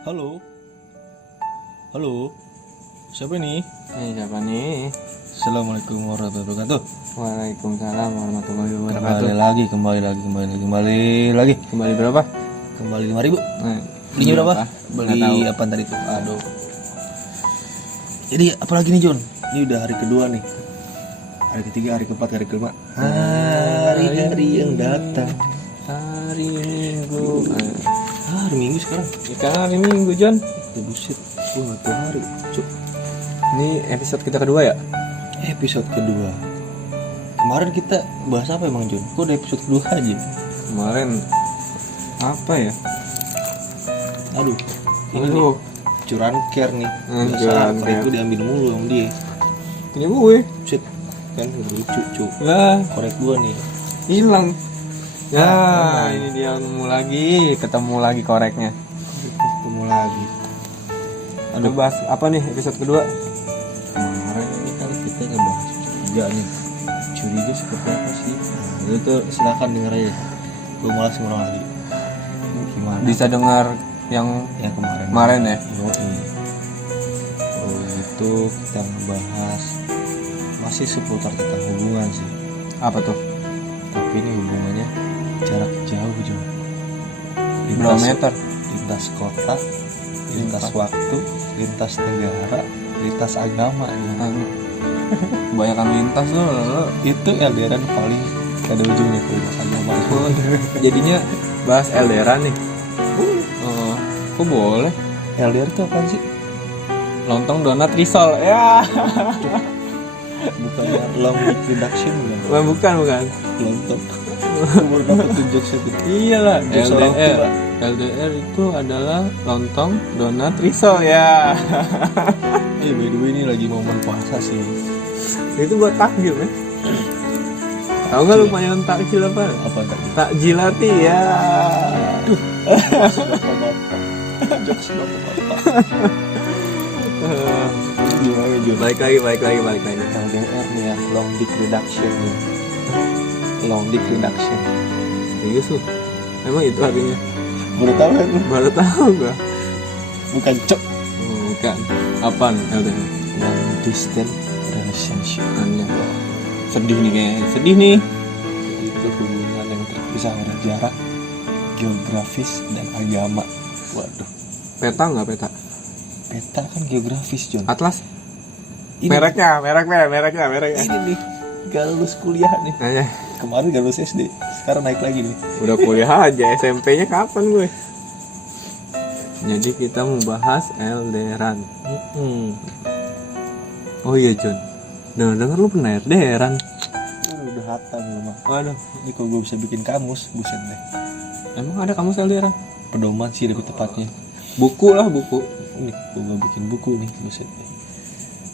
Halo, halo, siapa ini? Siapa nih? Assalamualaikum warahmatullahi wabarakatuh. Waalaikumsalam warahmatullahi wabarakatuh. Kembali lagi. Kembali berapa? Kembali 5.000. Belinya berapa? Beli apa tadi tuh? Aduh. Jadi apalagi nih John? Ini udah hari kedua nih. Hari ketiga, hari keempat, hari kelima. Hari-hari yang datang. Hari Minggu. Hari Minggu sekarang. Sekarang hari Minggu, John. Ya buset, gue gak tahu hari. Cuk. Ini episode kita kedua ya? Episode kedua. Kemarin kita bahas apa emang John? Kok udah episode kedua aja? Kemarin apa ya? Aduh. Ini Aduh, curan care nih. curan Biasa care. itu diambil mulu sama dia. ini gue. Shit. Kan lucu cuk. Lah, Korek gua nih. hilang. Ya, ini dia ketemu lagi koreknya. Ketemu lagi. Aduh, bahas apa nih episode kedua? Kemarin ini kali kita ngebahas curiga nih. Curiga seperti apa sih? Nah, itu silakan denger aja. Gua malas ngulang lagi. Gimana? Bisa dengar yang Kemarin ya? Yoi. Oh, itu kita ngebahas masih seputar tentang hubungan sih. Apa tuh? Tapi ini hubungannya jarak jauh John. Berapa meter? Lintas kota, lintas waktu, lintas negara, lintas agama John. Kebanyakan lintas loh. Itu LDRan paling ada ujungnya ke lintas agama. Jadinya bahas LDRan nih. Oh, kok boleh? LDR itu apa sih? Lontong donat risol. Ya. Bukannya long dick reduction kan? Bukan. Lontong. Baru dapat tunjuk itu. Iyalah, Jokes orang tua. LDR itu adalah lontong donat risol ya. By the way ini lagi momen puasa sih. Itu buat takjil ya. Tahu nggak lu panggilan takjil apa? Apa tadi? Takjilati ya. Jokes bapak-bapak. Gimana John? Balik lagi. LDR nih ya, long dick reduction nih. Long dick reduction. Serius lu? Emang itu artinya? Baru tahu kan? Baru tahu gua. Bukan cok. Bukan. Apaan LDR? Long distance relationship. Aneh. Sedih nih kayaknya. Sedih nih. Itu hubungan yang terpisah oleh jarak, geografis dan agama. Waduh. Peta nggak peta? Peta kan geografis John. Atlas? Ini, Mereknya. ini nih. Gak lulus kuliah nih. Nah, Kemarin gak lulus SD. Sekarang naik lagi nih. udah kuliah aja, SMP-nya kapan gue? Jadi kita mau bahas LDRan. Oh iya John, denger lu pernah LDRan? Udah hatam lu mah. Waduh, Ini kalau gue bisa bikin kamus, buset deh. emang ada kamus LDRan? Pedoman sih lebih tepatnya. Buku lah, buku. Ini gue bikin buku nih, buset deh.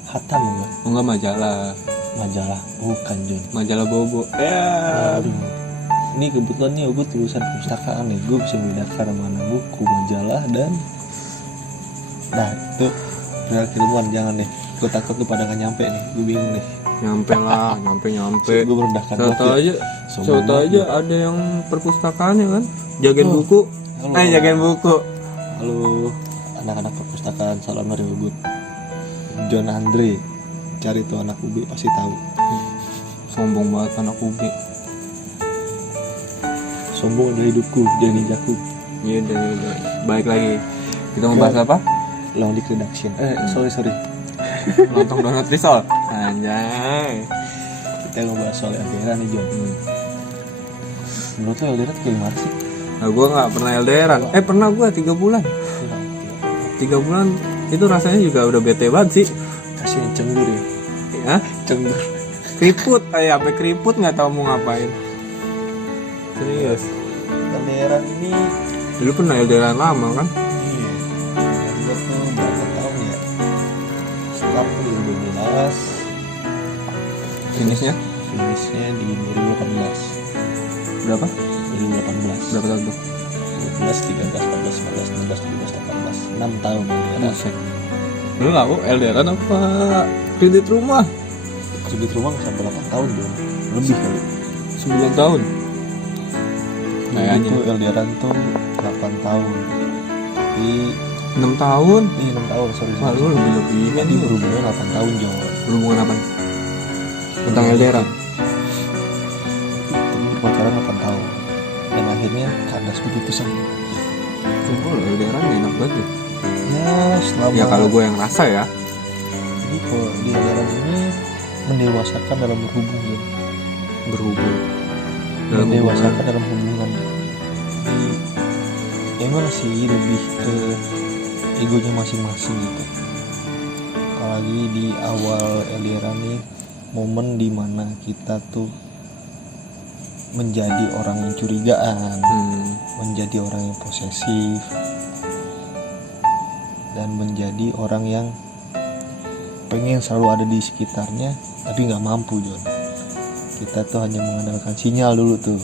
Hatam gue. Oh, enggak majalah. Majalah, bukan John. Majalah bobo. Ya. Aduh. Ini kebetulan nih gue lulusan perpustakaan nih. Gue bisa membedakan mana buku, majalah dan nah itu real ilmuwan jangan deh. Gue takut tuh pada gak nyampe nih. Gue bingung nih. Nyampe lah, nyampe. Gue merendahkan Contoh aja ada yang perpustakaan ya kan? Jagain buku. Jagain buku. Halo anak-anak perpustakaan, salam dari Ubud. John Andre, cari tuh anak UB pasti tahu. Sombong banget anak UB. Sombong dari hidupku, jadi jaku. Iya udah. Baik lagi. Kita mau bahas apa? Long dick reduction. Sorry. Lontong donat risol. Anjay. Kita ngebahas soal LDR nih John. Menurut lo LDR kayak gimana sih? Nah, gue nggak pernah LDRan. Pernah gue 3 bulan. 3 bulan itu rasanya juga udah bete banget sih. Kasih yang cembur ya. Ya, Cembur. keriput. Sampai keriput nggak tahu mau ngapain. Serius. LDR ini Dulu pernah LDRan lama kan? iya. Gue tuh berapa tahun ya? Setelah 2012 Finishnya di 2018. berapa? 2018. Berapa tahun tuh? 12, 13, 14, 15, 16, 17, 18 6 tahun LDR. Buset. Lu nggak mau LDRan apa kredit rumah? Kredit rumah sampai 8 tahun belum. Lebih kali. 9 tahun. Kayaknya LDRan tuh 8 tahun. Tapi 6 tahun. Iya 6 tahun, sorry. Wah, lu lebih-lebih kan Tadi berhubungan 8 tahun Jo. berhubungan apa? Tentang LDR. Tapi pacaran 8 tahun. Dan akhirnya kandas begitu saja. Sumpah lo LDR enak banget tuh. Ya selama. Ya kalau gue yang rasa ya. Jadi kalau di LDR ini mendewasakan dalam berhubung ya. Berhubung. Dalam Mendewasakan hubungan. dalam hubungan. Jadi emang sih lebih ke egonya masing-masing gitu. Apalagi di awal LDR nih, momen dimana kita tuh menjadi orang yang curigaan, menjadi orang yang posesif, dan menjadi orang yang pengen selalu ada di sekitarnya tapi nggak mampu John. Kita tuh hanya mengandalkan sinyal dulu tuh.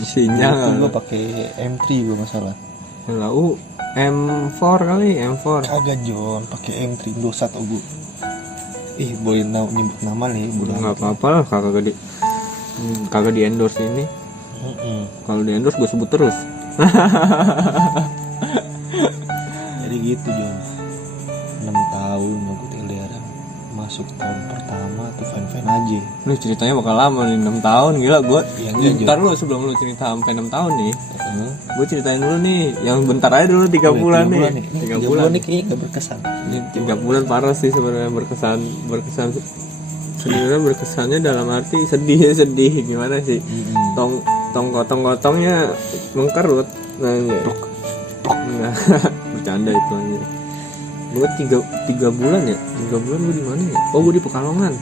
Sinyal. Gue pakai M3 gue masalah. Lalu M4 kali, M4. Kagak John, pakai M3 Indosat gue. Ih boleh nyebut nama nih, bodo Nggak amat. apa-apa lah, kagak di endorse ini. Kalau di endorse gue sebut terus. Jadi gitu John. 6 tahun aku LDR, masuk tahun pertama tuh fine-fine aja. Lu ceritanya bakal lama nih, 6 tahun gila gue. Iya, enggak, Ntar lu sebelum lu cerita sampai 6 tahun nih, gue ceritain dulu nih yang bentar aja dulu 3 bulan nih. 3 bulan nih kayaknya gak berkesan. Ini 3 bulan parah sih sebenarnya, berkesan sebenarnya berkesannya dalam arti sedih gimana sih? Tong gotongnya mengkerut nanya. Nah, bercanda itu aja. Gue 3 bulan ya, 3 bulan gue di mana ya? Oh gue di Pekalongan,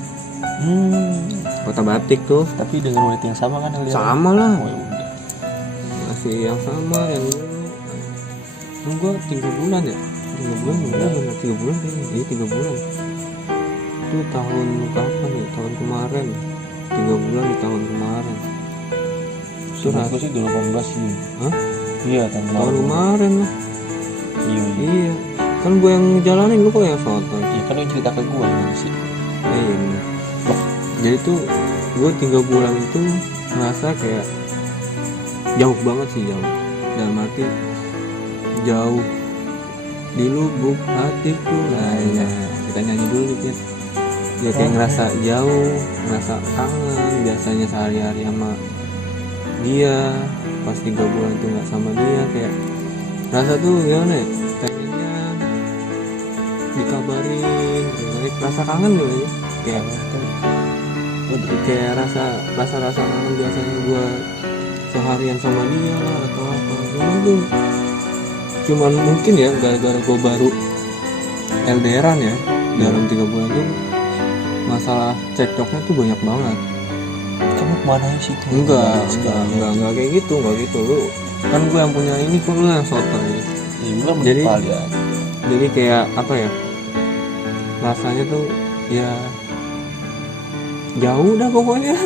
Kota Batik tuh. Tapi dengan wanita yang sama kan LDR? Sama lah. Oh, ya udah. Masih yang sama yang dulu. Gue 3 bulan ya, 3 bulan bener 3 bulan kayaknya. Iya 3 bulan. Itu tahun kapan ya? Tahun kemarin. 3 bulan di tahun kemarin. Surat gue sih 2018 sih. Hah? Iya tahun Kemarin lah. Iya. Kan gue yang jalanin, lu kok yang soto. Iya kan yang cerita ke gue gimana sih? Iya bener. Jadi tuh gue 3 bulan itu ngerasa kayak jauh banget sih, jauh. Dalam arti jauh di lubuk hatiku. Nah ya, kita nyanyi dulu dikit. Ya kayak ngerasa jauh, ngerasa kangen. Biasanya sehari-hari sama dia, pas 3 bulan tuh nggak sama dia, kayak rasa tuh gimana ya? Pengennya dikabarin, rasa kangen dulu ya. Kayak rasa kangen biasanya gue seharian sama dia lah atau apa. Cuman mungkin ya gara-gara gue baru LDRan ya, dalam 3 bulan tuh masalah cekcoknya tuh banyak banget. Kamu kemana sih? Enggak kayak gitu, lu kan gue yang punya ini, kok lu yang sotoy. Ya, jadi kayak apa ya, rasanya tuh ya jauh dah pokoknya.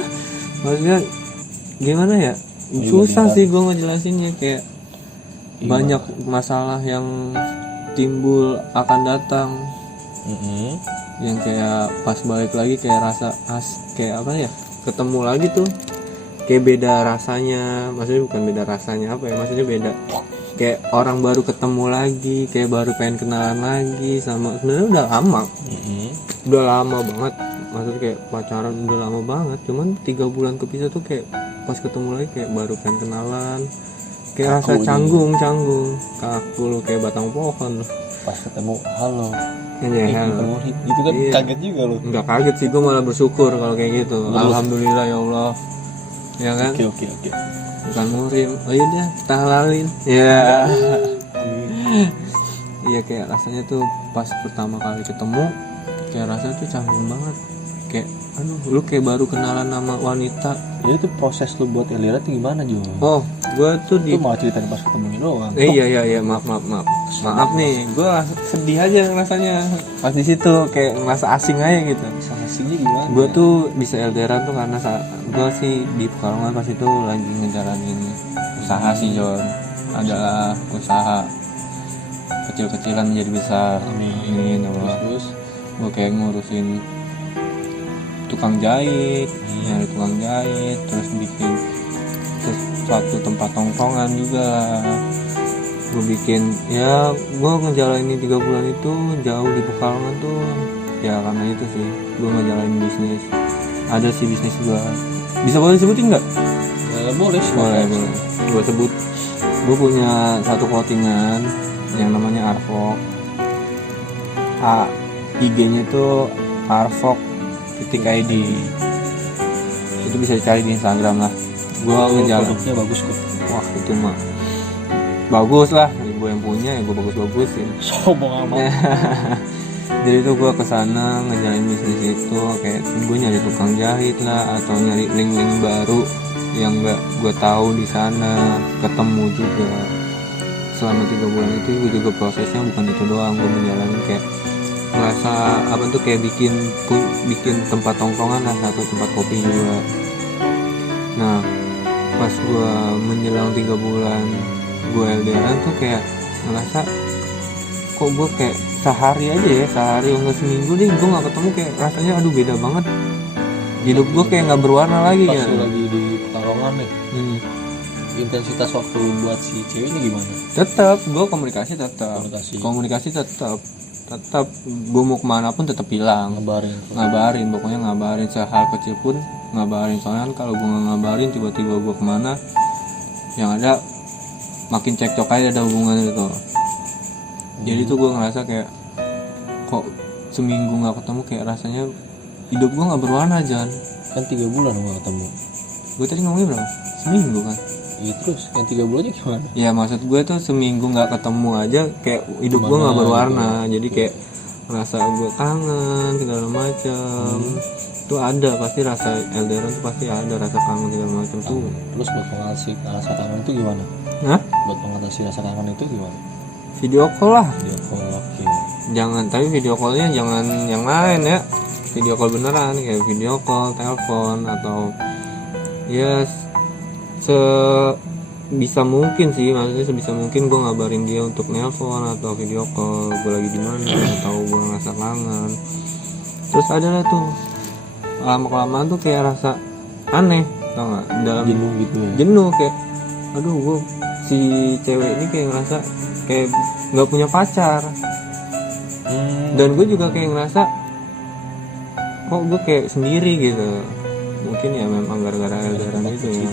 Maksudnya gimana ya, susah sih gue ngejelasinnya, kayak banyak masalah yang timbul akan datang. Yang kayak pas balik lagi kayak rasa kayak apa ya, ketemu lagi tuh kayak beda rasanya. Maksudnya bukan beda rasanya apa ya, maksudnya beda, kayak orang baru ketemu lagi, kayak baru pengen kenalan lagi sama. Sebenarnya udah lama banget, maksudnya kayak pacaran udah lama banget, cuman 3 bulan kepisah tuh kayak pas ketemu lagi kayak baru pengen kenalan, kayak rasa canggung kaku lu, kayak batang pohon lu. Pas ketemu halo Halo. Itu kan Iya. kaget juga lu. Nggak kaget sih, gue malah bersyukur kalau kayak gitu. Alhamdulillah ya Allah, ya kan. Oke. Bukan murim, oh iya dah kita halalin ya. Iya kayak rasanya tuh pas pertama kali ketemu kayak rasanya tuh canggung banget, kayak aduh lu kayak baru kenalan sama wanita. Jadi itu proses lu buat LDR itu gimana Jo? Oh gue tuh Itu malah ceritain pas ketemunya doang. iya maaf nih, gue sedih aja rasanya pas di situ, kayak ngerasa asing aja gitu. Asingnya gimana? Gue tuh bisa LDRan tuh karena gue sih di Pekalongan pas itu lagi ngejalanin usaha sih John, adalah usaha kecil-kecilan menjadi besar. Amin Allah. Terus gue kayak ngurusin tukang jahit, nyari tukang jahit, terus bikin suatu tempat tongkrongan juga. gue bikin ya gue ngejalanin 3 bulan itu jauh di Pekalongan tuh ya karena itu sih gue ngejalanin bisnis. Ada sih bisnis gue, bisa boleh disebutin nggak? Ya, boleh Gue sebut, gue punya satu clothingan yang namanya Arvok. IG-nya tuh arvok.id. Itu bisa dicari di Instagram lah. Gue ngejalan. Produknya bagus kok. Wah itu mah bagus lah, gue yang punya ya gue bagus-bagusin. Sombong amat. Jadi tuh gue kesana ngejalanin bisnis itu kayak gue nyari tukang jahit lah atau nyari link-link baru yang nggak gue tahu di sana, ketemu juga. Selama 3 bulan itu gue juga prosesnya bukan itu doang, gue menjalani kayak merasa apa tuh kayak bikin tempat tongkrongan lah, satu tempat kopi juga. Nah pas gue menjelang 3 bulan gue LDRan tuh kayak ngerasa kok gue kayak sehari enggak seminggu deh gue nggak ketemu, kayak rasanya aduh beda banget hidup gue, kayak nggak berwarna lagi. Pas ya lu lagi di Pekalongan nih, intensitas waktu buat si ceweknya gimana? tetap gue komunikasi Komunikasi. tetap gue mau kemana pun tetap bilang ngabarin pokoknya ngabarin, sehal kecil pun ngabarin. Soalnya kan kalau gue nggak ngabarin tiba-tiba gue kemana yang ada makin cekcok aja ada hubungannya itu. Jadi tuh gue ngerasa kayak kok seminggu nggak ketemu kayak rasanya hidup gue nggak berwarna Jan. Kan 3 bulan nggak ketemu. Gue tadi ngomongnya berapa? Seminggu kan? Iya, terus yang 3 bulannya gimana? Ya maksud gue tuh seminggu nggak ketemu aja kayak hidup gue nggak berwarna gitu. Jadi kayak ngerasa gue kangen segala macam. Tuh ada pasti rasa LDR tuh pasti ada rasa kangen segala macam tuh. Terus buat mengatasi rasa kangen itu gimana? Hah? Buat mengatasi rasa kangen itu gimana? Video call lah. Video call, oke. Jangan, tapi video callnya jangan yang lain ya. Video call beneran kayak video call, telepon atau ya sebisa mungkin sih, maksudnya sebisa mungkin gue ngabarin dia untuk nelpon atau video call gue lagi di mana atau gue ngerasa kangen. Terus ada lah tuh lama-kelamaan tuh kayak rasa aneh, tau nggak? Dalam Jenuh gitu ya. jenuh kayak aduh gue si cewek ini kayak ngerasa kayak nggak punya pacar. Dan gue juga kayak ngerasa kok gue kayak sendiri gitu. Mungkin ya memang gara-gara LDRan itu ya.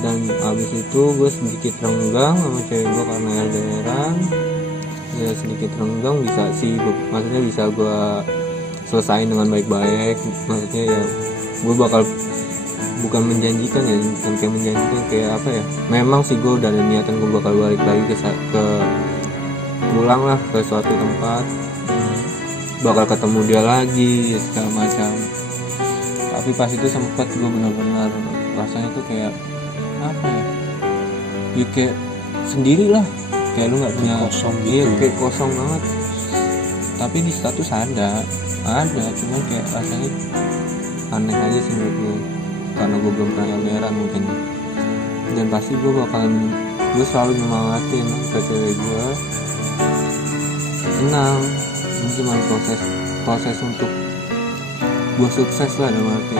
Dan abis itu gue sedikit renggang sama cewek gue karena LDRan. Ya sedikit renggang bisa sih, maksudnya bisa gue selesain dengan baik-baik. Maksudnya ya gue bakal bukan menjanjikan ya, bukan kayak menjanjikan kayak apa ya. Memang sih gue udah ada niatan gue bakal balik lagi ke pulang lah ke suatu tempat, bakal ketemu dia lagi segala macam. Tapi pas itu sempet gue benar-benar rasanya tuh kayak apa ya kayak sendiri lah, kayak lu nggak punya kosong gitu. Iya kayak kosong banget. Tapi di status ada cuman kayak rasanya aneh aja sih menurut gue, karena gue belum pernah LDRan mungkin. Dan pasti gue selalu nyemangatin ke cewek gue, tenang, ini cuma proses untuk gue sukses lah dalam arti.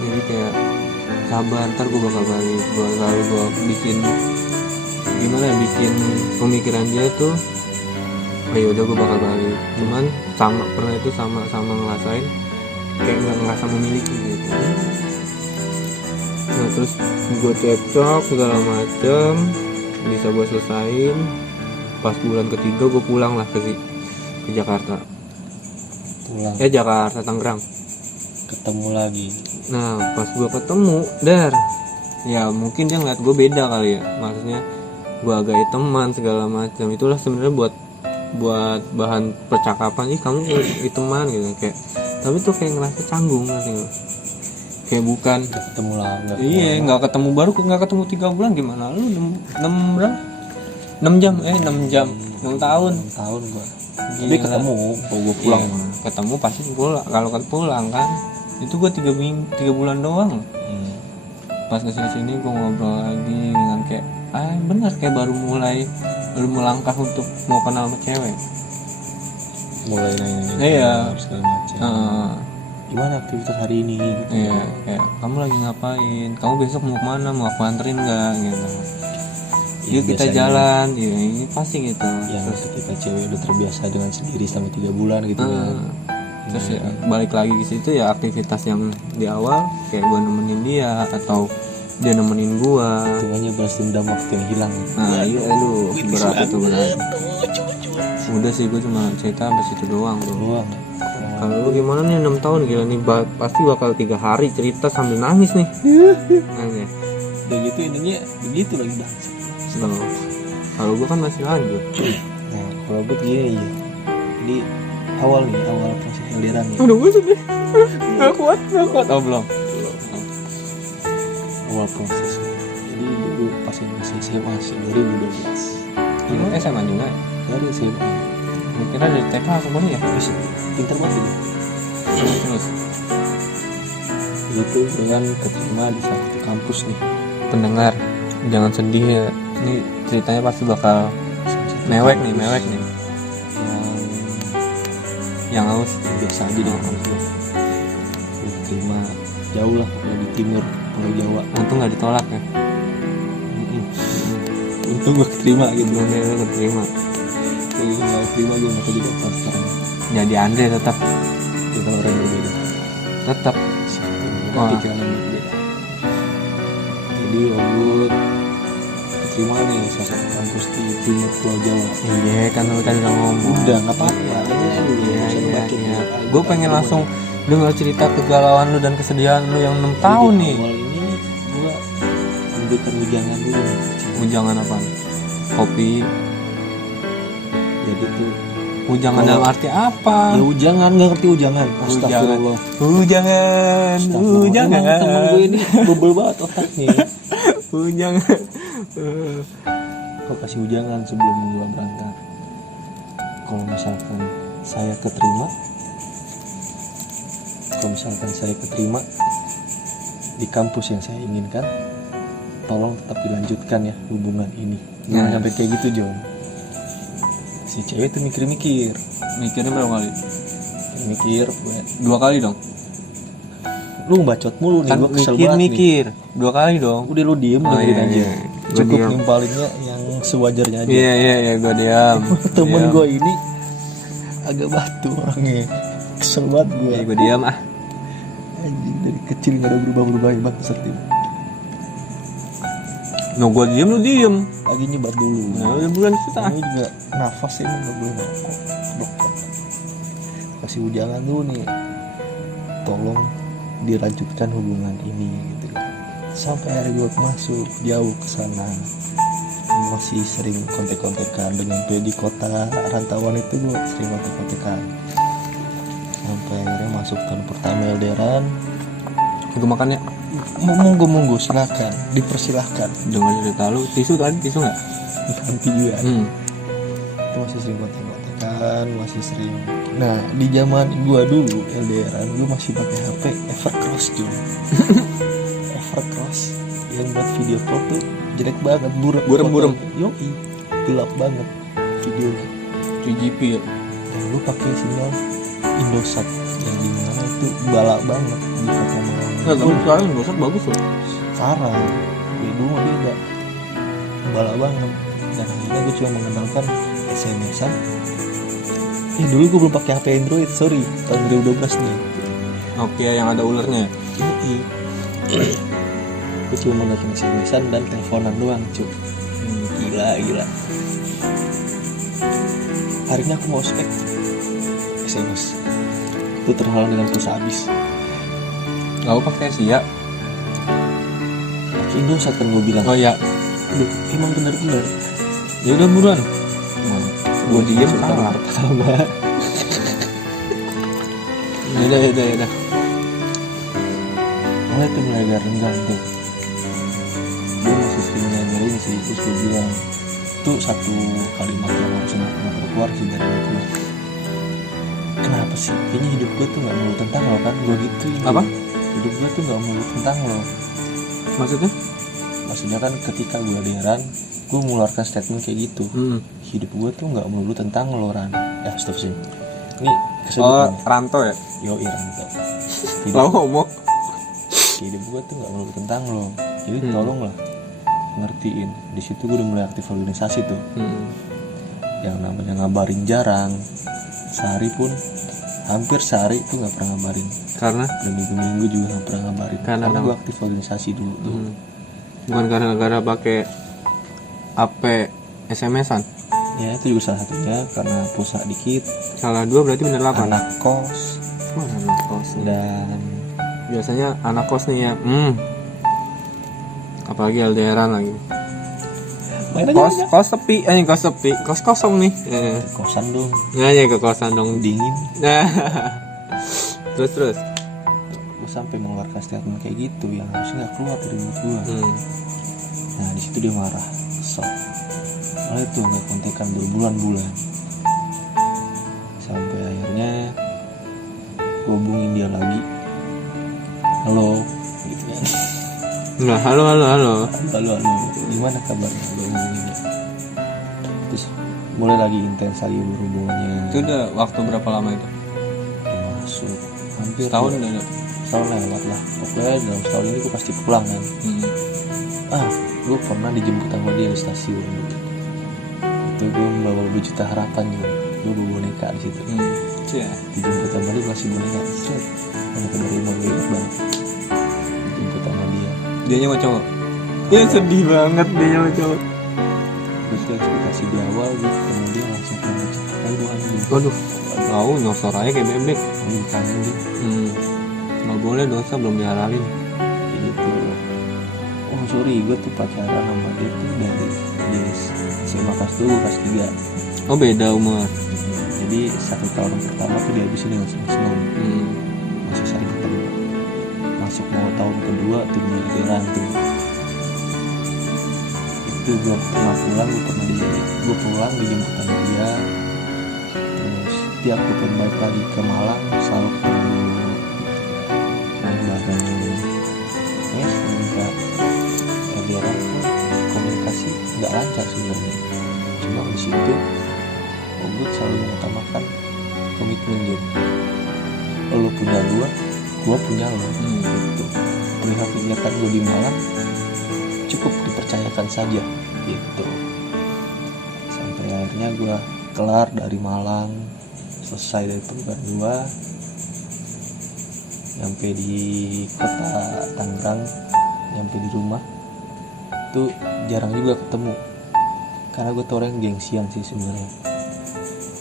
Jadi kayak sabar, ntar gue bakal balik. Gue bikin pemikiran dia tuh ayo udah gue bakal balik. Cuman pernah itu sama ngerasain kayak nggak ngerasa memiliki gitu. Nah terus gue cekcok segala macem, bisa gue selesain. Pas bulan ketiga gue pulang lah ke Jakarta. Jakarta, Tangerang. Ketemu lagi. Nah pas gue ketemu ya mungkin dia ngeliat gue beda kali ya, maksudnya gue agak hiteman segala macam. Itulah sebenarnya buat bahan percakapan, kamu hiteman gitu kayak. Tapi tuh kayak ngerasa canggung gitu. Kayak bukan ketemu lah. Nggak ketemu, baru nggak ketemu 3 bulan gimana lu 6 jam 6 tahun gua. Tapi ketemu kalau gua pulang ketemu pasti pulang. Kalau pulang kan itu gua 3 bulan doang. Pas kesini gua ngobrol lagi dengan kayak benar kayak baru melangkah untuk mau kenal sama cewek. Mulai nanya iya segala macam. Gimana aktivitas hari ini gitu. Iya kayak kamu lagi ngapain, kamu besok mau kemana, mau aku anterin nggak gitu. yuk kita biasanya- jalan, ya ini pasti gitu. yang Terus ketika cewek udah terbiasa dengan sendiri selama 3 bulan gitu kan. terus ya balik lagi ke situ ya, aktivitas yang di awal kayak gua nemenin dia atau dia nemenin gua. Itu hanya balas dendam waktu yang hilang. Nah iya, aduh berat itu berat. Udah sih, gua cuma cerita sampai situ doang bro. Doang. Kalau lu gimana nih, 6 tahun gila nih, pasti bakal 3 hari cerita sambil nangis nih. Nangis. Udah gitu intinya begitu lagi bangsa. Loh, kalau gua kan masih lanjut. Nah kalau gue gini ya, di awal proses LDRan nih, Aduh gue sedih. Gak kuat. Oh belum. awal proses. Jadi dulu pas masih SMA sih 2012. Ini SMA juga ya? Dari SMA. Gue kira dari TK langsung kuliah. Bisa pinter banget ini. Terus Gitu dengan keterima di salah satu kampus nih. pendengar jangan sedih ya. Ini ceritanya pasti bakal Salah satu mewek kampus nih. Yang haus. yang biasa aja dong kampus gue. Diterima jauh lah pokoknya di timur Pulau Jawa. Untung gak ditolak ya. Untung gue keterima gitu. Belum dia keterima. Kalau gue gak keterima gue gak tahu juga apa sekarang. Jadi Andre tetap Kita orang yang berbeda. tetap. Wah. Pikiran yang berbeda. Jadi gue keterima nih salah satu kampus di timur Pulau Jawa. Iya kan lu tadi udah ngomong. Udah nggak apa-apa. Iya. Gue pengen langsung dengar cerita kegalauan lu dan kesedihan lu yang 6 tahun nih. Awal ini gue memberikan ujangan dulu. Ujangan apa? Kopi. Jadi tuh Ujangan dalam arti apa? ya ujangan, nggak ngerti ujangan. Astagfirullah. Ujangan. Emang temen gue ini bebel banget otaknya. Ujangan. Kau kasih ujangan sebelum gue berangkat. Kalau misalkan saya keterima di kampus yang saya inginkan, tolong tetap dilanjutkan ya hubungan ini. Jangan sampai kayak gitu John. Si cewek tuh mikir-mikir, Mikirnya berapa kali? mikir, 2 kali dong. lu bacot mulu nih, Kan gue kesel banget nih. mikir 2 kali dong. Udah lu diem Oh, dengerin iya, aja. iya. Gua Cukup diam. nimpalinnya yang sewajarnya aja. Iya gue diam. Temen gue ini agak batu orangnya, kesel banget gue. Iya gue diam ah. Anjing dari kecil gak ada berubah-berubah banget seperti itu. No gue diam lu diam. Lagi nyebat dulu. Nah udah bulan kita. Ini juga nafas ini gak boleh ngerokok. Dokter kasih ujangan dulu nih, tolong dilanjutkan hubungan ini gitu. Sampai hari gue masuk jauh ke sana, masih sering kontek-kontekan dengan gue di kota rantauan itu, gue sering kontek-kontekan sampai akhirnya masuk tahun pertama LDRan. Gue makannya. Monggo silakan, dipersilahkan. Dengar cerita lu. Tisu tadi tisu nggak? Nanti juga itu masih sering kontek-kontekan, masih sering. Nah di zaman gua dulu LDRan, gua masih pakai HP Evercross tuh. Evercross yang buat video call tuh jelek banget, Burem. Yoi, gelap banget videonya. 3GP ya. Nah, gua pakai sinyal Indosat yang dimana itu balak banget di kota Malang. Nggak, tapi sekarang Indosat bagus loh. Sekarang ya dulu dia enggak balak banget, dan akhirnya gue cuma mengandalkan SMS-an. Dulu gue belum pakai HP Android, sorry, tahun 2012 nih. Oke, yang ada ulernya. Yoi. Gue cuma mengandalkan SMS-an dan teleponan doang cuy. Gila. Hari ini aku mau spek SMS, itu terhalang dengan pulsa habis. Gak apa pakai Sia. Pakai Indosat kan gue bilang. Oh ya. Aduh, emang benar-benar. Ya udah buruan. Gue diem salah. Pertama. Ya udah. Mulai tuh mulai agak renggang tuh. Gue masih sering nyariin sih, terus gue bilang itu satu kalimat yang langsung pernah keluar sih dari itu. Kenapa sih? Kayaknya hidup gue tuh gak melulu tentang lo kan, gue gitu. Apa? Hidup gue tuh gak melulu tentang lo. Maksudnya kan ketika gue LDRan, gue mengeluarkan statement kayak gitu. Hidup gue tuh gak melulu tentang lo Ran. Stop sih. Ini keseduhan. Ranto ya? Yoi Ranto. Lo ngomong. Hidup gue tuh gak melulu tentang lo. Jadi tolonglah ngertiin. Di situ gue udah mulai aktif organisasi tuh. Yang namanya ngabarin jarang, hampir sehari tuh nggak pernah ngabarin. Karena Dan minggu-minggu juga nggak pernah ngabarin. Karena gue aktif organisasi dulu tuh. bukan gara-gara pakai HP SMS-an. Ya itu juga salah satunya karena pulsa dikit. Salah 2 berarti bener 8. Anak kos Anak kos. dan Biasanya anak kos nih ya. Apalagi LDRan lagi. Kos sepi, kos kosong nih. kosan dong, Ya ke kosan dong. dingin. Nah. terus. Gue sampai mengeluarkan statement kayak gitu yang harusnya nggak keluar dari mulut gue. Nah di situ dia marah, kesel. Malah itu nggak kontekan berbulan-bulan. Sampai akhirnya gue hubungin dia lagi. Halo, gitu kan. Nah, halo. Halo, gimana kabarnya? Gue hubungin dia. Terus mulai lagi intens lagi berhubungannya. Itu udah waktu berapa lama itu? Masuk hampir Setahun udah ada. setahun lewat lah. Pokoknya dalam setahun ini gue pasti pulang kan. Gue pernah dijemput sama dia di stasiun. Itu gue membawa 2 juta harapan juga. Gue bawa boneka di situ. Dijemput sama dia kasih boneka. Boneka dari rumah gue ingat banget. Dijemput sama dia. Dianya sama cowok. Ya sedih banget dianya sama cowok. Terus ekspektasi di awal gue ketemu dia langsung pengen cinta. Gue anjing. Waduh. Tahu nyosor aja kayak bebek. Gue kangen dia. Nggak boleh, dosa belum dihalalin. Gitu. Oh sorry, gue tuh pacaran sama dia tuh dari SMA kelas 2 kelas 3. Oh beda umur. Jadi 1 tahun pertama tuh dihabisin dengan senang-senang. Masih sering ketemu. Masuk mau tahun kedua tuh jalan tuh. Itu gue pernah pulang, gue pulang dijemput sama dia. Terus tiap gue pengen balik lagi ke Malang selalu ketemu main bareng. Semoga LDR komunikasi nggak lancar sebenarnya. Cuma di situ gue selalu mengutamakan komitmen juga. Lo punya gue punya lo. Gitu. Perihal kegiatan gue di Malang cukup dipercayakan saja gitu. Sampai akhirnya gue kelar dari Malang, selesai dari program gue, nyampe di kota Tangerang, nyampe di rumah tuh jarang juga ketemu karena gue tau orang gengsian sih sebenarnya.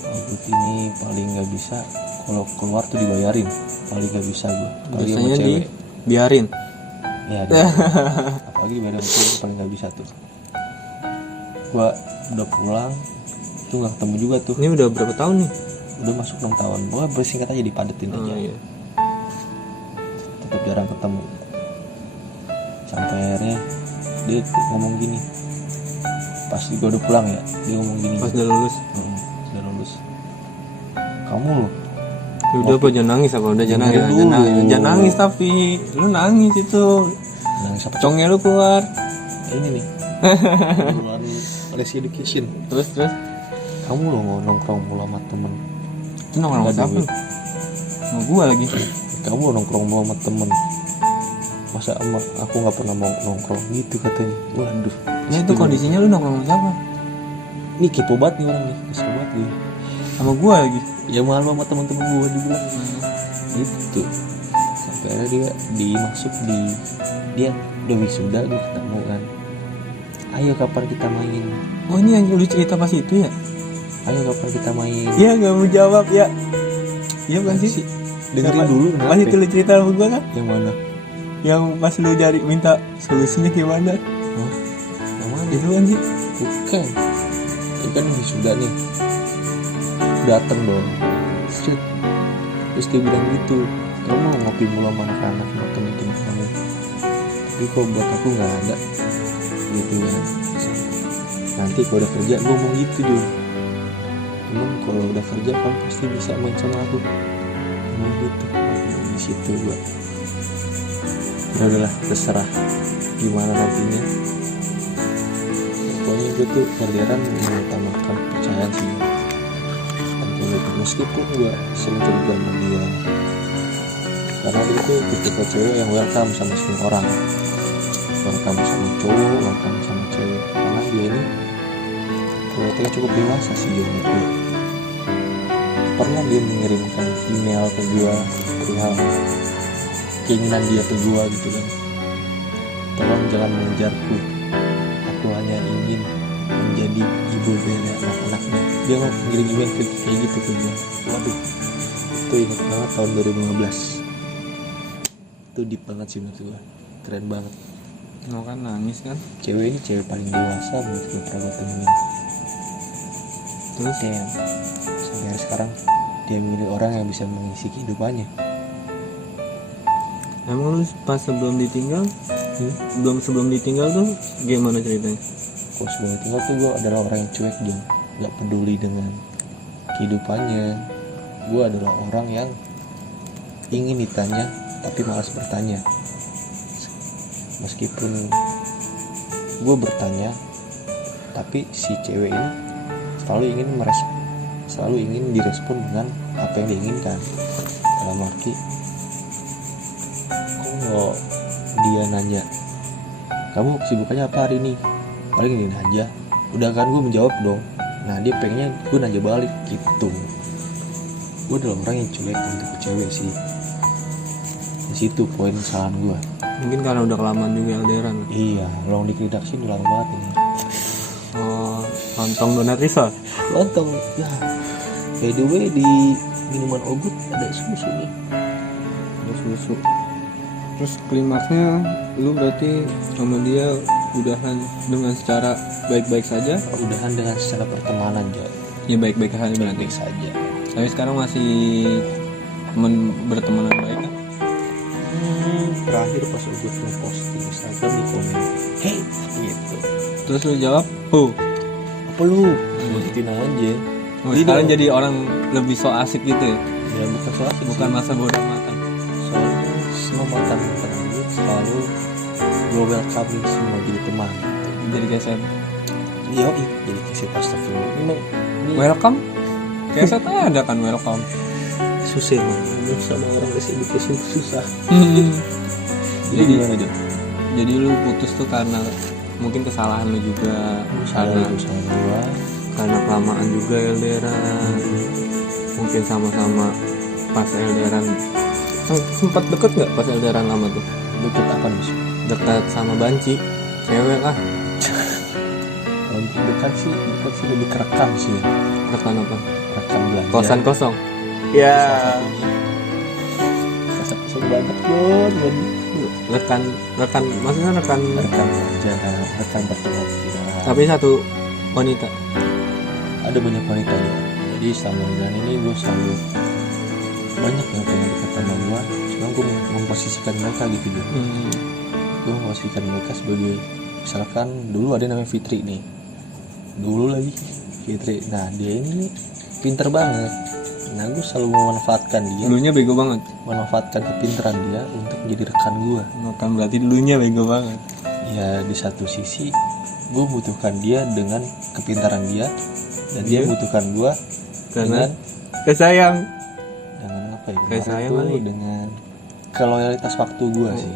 Gue ini paling nggak bisa kalau keluar tuh dibayarin, paling nggak bisa gue. Apalagi sama cewek biarin. Ya, apalagi dibayarin sama cewek paling nggak bisa tuh. Gue udah pulang tuh nggak ketemu juga tuh. Ini udah berapa tahun nih? Udah masuk 6 tahun. Gue bersingkat aja dipadetin aja. Iya. Tetap jarang ketemu. Sampai akhirnya dia ngomong gini. Pas gue udah pulang ya, dia ngomong gini. Pas udah lulus. Udah lulus. Kamu loh. Udah apa jangan nangis apa udah jangan nangis. Dulu. Jangan nangis tapi lu nangis itu. Nangis apa? Congnya lu keluar. Ini nih. Keluar Resi Education. Terus Kamu loh mau nongkrong mulu sama temen. itu nongkrong sama siapa? Mau gua lagi. Kamu nongkrong mulu sama temen. Masa aku nggak pernah mau nongkrong gitu katanya. Waduh. Nah itu kondisinya lu nongkrong sama siapa? Ini kepo banget nih orang nih. Kesel banget gue. Sama gua lagi. Ya malu sama temen-temen gue juga. Gitu. Sampai akhirnya dia udah wisuda, gue ketemu kan. Ayo kapan kita main? Oh ini yang lu cerita pas itu ya? Ayo kapan kita main? Iya nggak mau jawab ya. Iya bukan sih? Dengerin dulu kenapa? Pas itu lu cerita sama gua kan? Yang mana? Yang pas lu minta solusinya gimana? Hah? Yang mana? Itu kan sih? Bukan. Ini kan wisuda nih. Dateng dong. Set. Terus dia bilang gitu. Kamu mau ngopi mulu sama anak-anak sama temen-temen kamu. Tapi kok buat aku nggak ada. Gitu kan. Nanti kalau udah kerja gue ngomong gitu juga. Emang kalau udah kerja kamu pasti bisa main sama aku. Ngomong gitu. Di situ gue. Ya udahlah terserah gimana nantinya. Pokoknya gue tuh kerjaan mengutamakan kepercayaan sih. Meskipun gue sering terlibat sama dia, karena dia tuh tipe cewek yang welcome sama semua orang, welcome sama cowok, welcome sama yang cukup dewasa sih menurut gue. Pernah dia mengirimkan email ke gue perihal keinginan dia ke gue gitu kan, tolong jangan mengejarku, aku hanya ingin menjadi ibu dari anak-anaknya. Dia mau ngirim email kayak gitu ke gue. Waduh, itu ingat banget tahun 2015. Itu deep banget sih menurut gue, keren banget. Lo kan nangis kan. Cewek ini cewek paling dewasa menurut gue pernah gue temuin. Terus Damn, sampai hari sekarang dia memilih orang yang bisa mengisi kehidupannya. emang lu pas sebelum ditinggal sebelum ditinggal tuh gimana ceritanya? Kalau sebelum tinggal tuh gue adalah orang yang cuek, dia nggak peduli dengan kehidupannya. Gue adalah orang yang ingin ditanya tapi malas bertanya. Meskipun gue bertanya, tapi si cewek ini selalu ingin direspon dengan apa yang diinginkan. Dalam arti, kalau dia nanya, kamu kesibukannya apa hari ini? Paling ini aja. Udah kan gue menjawab dong. Nah dia pengennya gue nanya balik gitu. Gue adalah orang yang cuek untuk cewek sih. Di situ poin kesalahan gue. Mungkin karena udah kelamaan juga LDRan. Iya, long dikridak sih udah lama banget ini. Oh, lontong donat risol. Lontong, ya. By the way, di minuman ogut ada susu nih. Ada susu. Terus klimaksnya lu berarti sama dia udahan dengan secara baik-baik saja? Udahan dengan secara pertemanan aja. Ya baik-baik saja berarti. Baik saja. Tapi sekarang masih bertemanan baik kan? Terakhir pas ogut ngepost di Instagram di komen, hey gitu. Terus lu jawab, oh. Apa lu? Ngikutin aja. Oh, sekarang jadi orang lebih so asik gitu ya? Ya bukan soal asik Bukan sih. masa bodoh amatan. Soalnya semua mantan-mantan gue selalu gue welcoming semua jadi teman. Jadi geser. Yoi, jadi kasih astagfirullah. Memang ini Welcome? Keset ada kan welcome. susah emang. Sama orang kasih edukasi susah. Jadi gimana aja? Jadi lu putus tuh karena mungkin kesalahan lu juga, Salah gua. karena kelamaan juga LDRan. Mungkin sama-sama pas LDRan sempat deket nggak pas LDRan lama tuh? Deket apa nih? Dekat sama banci, cewek lah. Kalau dekat sih lebih kerekam sih. Rekan apa? Rekam belanja. Kosan kosong. Ya. Kosan banget Gon. Rekan maksudnya rekan Rekam belanja, rekam pertemuan. tapi satu wanita. Ada banyak wanita ya. Jadi selama bulan ini gue selalu banyak yang pengen dekat sama gue. Cuma gue memposisikan mereka gitu deh. Gue memposisikan mereka sebagai, misalkan dulu ada namanya Fitri nih. Dulu lagi Fitri. Nah dia ini nih pinter banget. Nah gue selalu memanfaatkan dia, Dulunya bego banget. memanfaatkan kepintaran dia untuk menjadi rekan gue. Kan berarti dulunya bego banget. Ya di satu sisi gue butuhkan dia dengan kepintaran dia, dan dia butuhkan gue Karena dengan kesayang. apa ya? Kayak saya Tuh, kali. dengan keloyalitas waktu gue sih.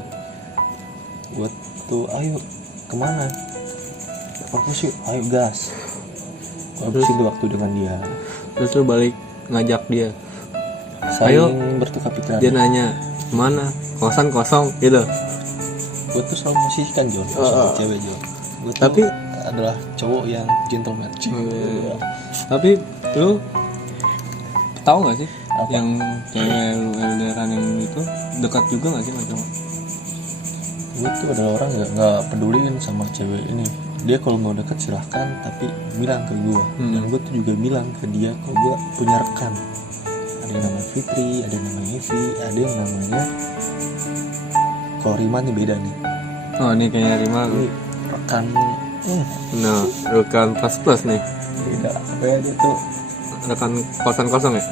Gue tuh ayo kemana? Fokus yuk, ayo gas. Gue habisin tuh waktu dengan dia. Terus lu balik ngajak dia. Saling bertukar pikiran. Dia nanya, "Mana? Kosan kosong." gitu. Gue tuh selalu memposisikan John, sama cewek John. Gue tuh Tapi- adalah cowok yang gentleman. Tapi lu tahu nggak sih Apa? yang cewek lu LDRan yang itu dekat juga nggak sih sama cowok? Gue tuh adalah orang nggak peduliin sama cewek ini. Dia kalau mau deket silahkan, tapi bilang ke gue. Dan gue tuh juga bilang ke dia kalau gue punya rekan. Ada yang namanya Fitri, ada yang namanya Evi, ada yang namanya, kalau Rima nih beda nih. Oh ini kayaknya Rima. Ini rekan Nah, rekan plus nih. beda. Kayak dia tuh Rekan kosan kosong ya?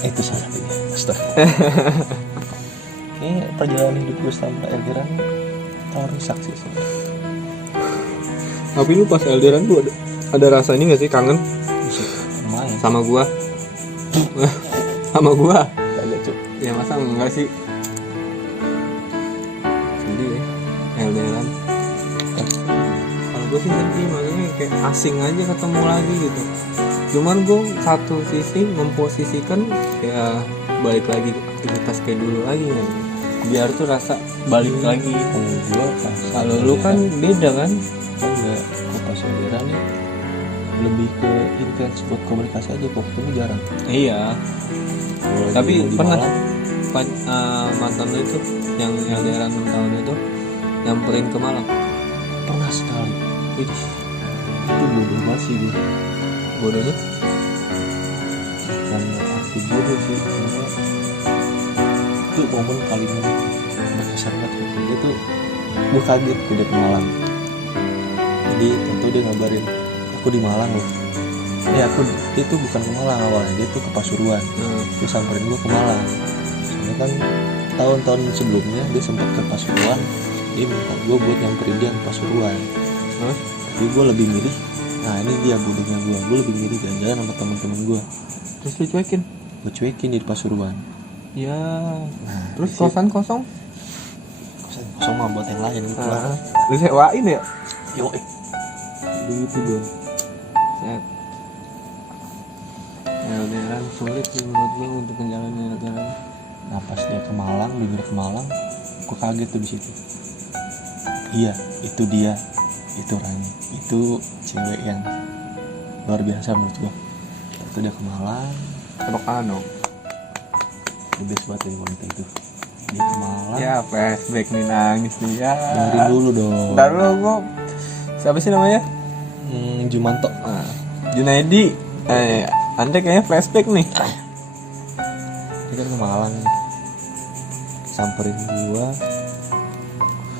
itu salah dia. Astaga. Ini perjalanan hidup gue selama LDRan terlalu rusak sih. Tapi lu pas LDRan tuh ada rasa ini nggak sih, kangen Lumayan. sama gua? Sama gua? Agak cuk. Ya masa enggak sih? Sedih ya, LDRan. Kalau gue gue sih sedih, maksudnya kayak asing aja ketemu lagi gitu. Cuman gue satu sisi memposisikan kayak balik lagi aktivitas kayak dulu lagi kan, biar tuh rasa balik lagi. Kalau gue pas Kalau lu kan beda kan. enggak, gue pas LDR nih lebih ke intens buat komunikasi aja, kok ketemu jarang. Iya, Kalau lagi tapi mau di pernah Malang, mantan lu itu yang daerah 6 tahun itu nyamperin ke Malang. pernah sekali. Wih, Itu bodoh banget sih gue. bodohnya. Karena aku bodoh sih, cuma itu momen paling berkesan banget buat dia tuh. Gue kaget udah ke Malang. Jadi tentu dia ngabarin aku di Malang loh. Dia tuh bukan ke Malang awalnya, dia tuh ke Pasuruan. Dia samperin gue ke Malang. Soalnya kan tahun-tahun sebelumnya dia sempat ke Pasuruan, dia minta gue buat nyamperin dia ke Pasuruan. Tapi gue lebih milih, nah ini dia bodohnya gue lebih milih jalan-jalan sama teman-teman gue. Terus lu cuekin? Gue cuekin di Pasuruan. Ya. Nah, Terus di kosan kosong? kosan kosong mah buat yang lain gitu lah. Lu sewain ya? Yo, gitu dong. Set. LDRan sulit sih menurut gue untuk menjalani LDRan. Nah pas dia ke Malang, denger ke Malang, gue kaget tuh di situ. Iya, itu dia, itu orangnya, itu cewek yang luar biasa menurut gue. Itu dia ke Malang, Rokano. the best banget ya wanita itu. Dia ke Malang, Ya flashback nih, nangis nih ya. dengerin dulu dong. Ntar lu gue. Siapa sih namanya? Jumanto. Junaidi. Anda kayaknya flashback nih. Dia kan ke Malang, samperin